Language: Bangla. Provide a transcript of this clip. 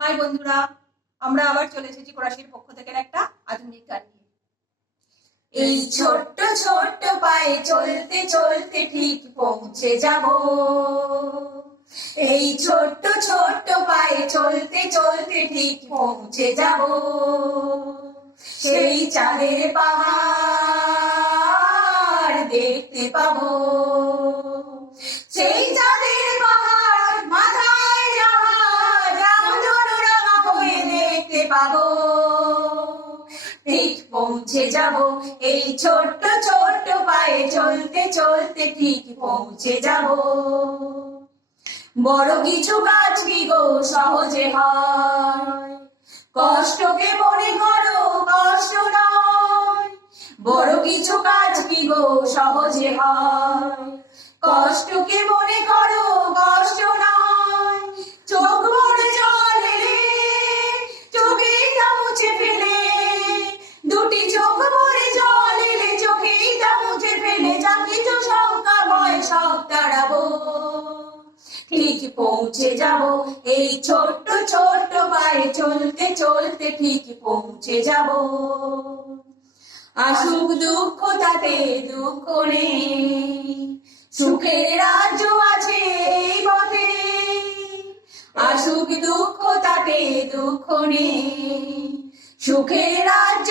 হাই বন্ধুরা, আমরা আবার চলে এসেছি কোরাশির পক্ষ থেকে একটা আধুনিক গান নিয়ে। এই ছোট্ট ছোট্ট পায়ে চলতে চলতে ঠিক পৌঁছে যাব। এই ছোট্ট ছোট্ট পায়ে চলতে চলতে ঠিক পৌঁছে যাব। সেই চাঁদের পাহাড় দেখতে পাবো। সেই চাঁদের পাবো। ঠিক পৌঁছে যাব। এই ছোট্ট ছোট্ট পায়ে চলতে চলতে ঠিক পৌঁছে যাব। বড় কিছু কাজ কি গো? সহজে হয়। কষ্টকে মনে করো, কষ্ট নয়। বড় কিছু কাজ কি গো? সহজে হয়। কষ্টকে মনে করো ঠিক পৌঁছে যাব। এই ছোট্ট ছোট্ট পায়ে চলতে চলতে ঠিক পৌঁছে যাব। আসুক দুঃখ তাতে, দুঃখ নেই। সুখের রাজ্য আছে এই পথে। আসুক দুঃখ তাতে, দুঃখ নেই। সুখের রাজ্য